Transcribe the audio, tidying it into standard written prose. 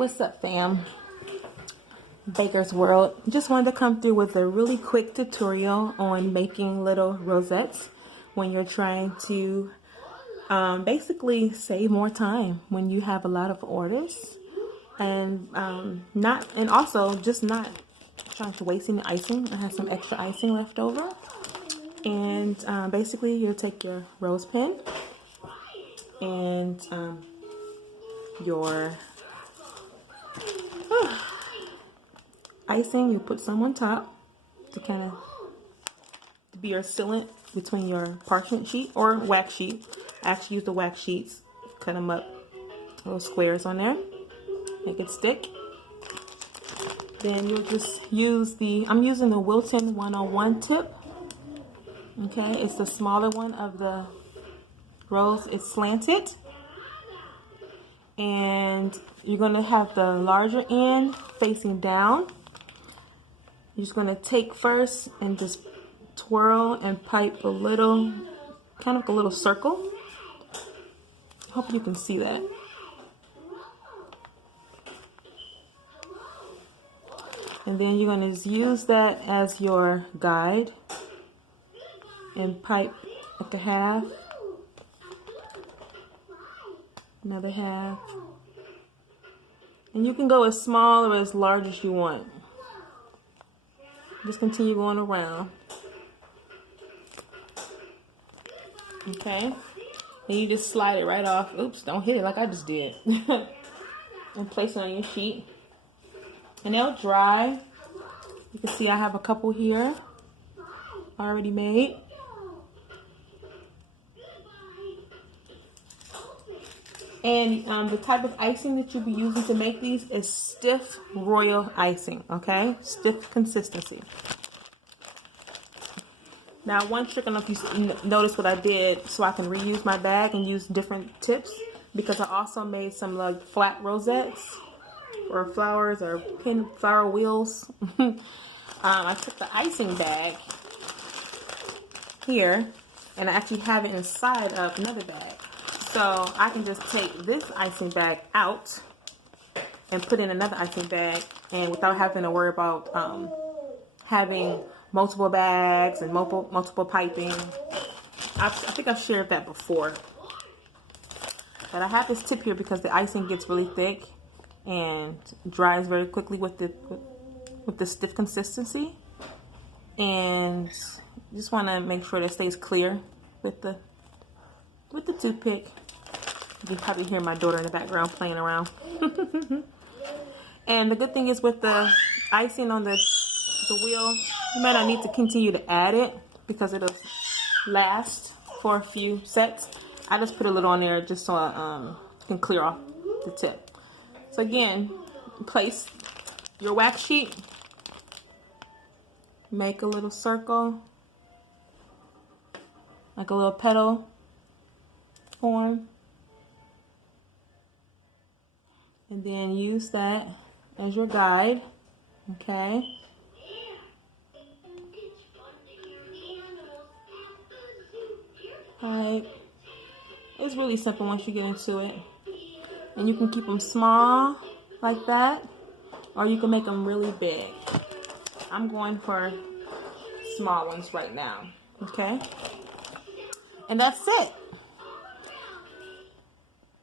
What's up, fam? Baker's World. Just wanted to come through with a really quick tutorial on making little rosettes when you're trying to basically save more time when you have a lot of orders, and also just not trying to waste any icing. I have some extra icing left over, and basically you'll take your rose pen and your icing. You put some on top to kind of be your sealant between your parchment sheet or wax sheet. I actually use the wax sheets, cut them up, little squares on there, make it stick. Then you'll just use I'm using the Wilton 101 tip. Okay, it's the smaller one of the rose. It's slanted, and you're going to have the larger end facing down. You're just going to take first and just twirl and pipe a little, kind of like a little circle. Hope you can see that. And then you're going to use that as your guide and pipe like a half, another half, and you can go as small or as large as you want. Just continue going around. Okay, then you just slide it right off. Oops, don't hit it like I just did. And place it on your sheet, and they'll dry. You can see I have a couple here already made. And the type of icing that you'll be using to make these is stiff royal icing, okay? Stiff consistency. Now, one trick, I don't know if you noticed what I did, so I can reuse my bag and use different tips, because I also made some like flat rosettes or flowers or pin flower wheels. I took the icing bag here, and I actually have it inside of another bag. So I can just take this icing bag out and put in another icing bag, and without having to worry about having multiple bags and multiple piping. I think I've shared that before. But I have this tip here because the icing gets really thick and dries very quickly with the stiff consistency, and just want to make sure that it stays clear with the toothpick. You can probably hear my daughter in the background playing around. And the good thing is, with the icing on the wheel, you might not need to continue to add it because it'll last for a few sets. I just put a little on there just so I can clear off the tip. So again, place your wax sheet, make a little circle, like a little petal form, and then use that as your guide. Okay, like, it's really simple once you get into it, and you can keep them small like that, or you can make them really big. I'm going for small ones right now. Okay, and that's it.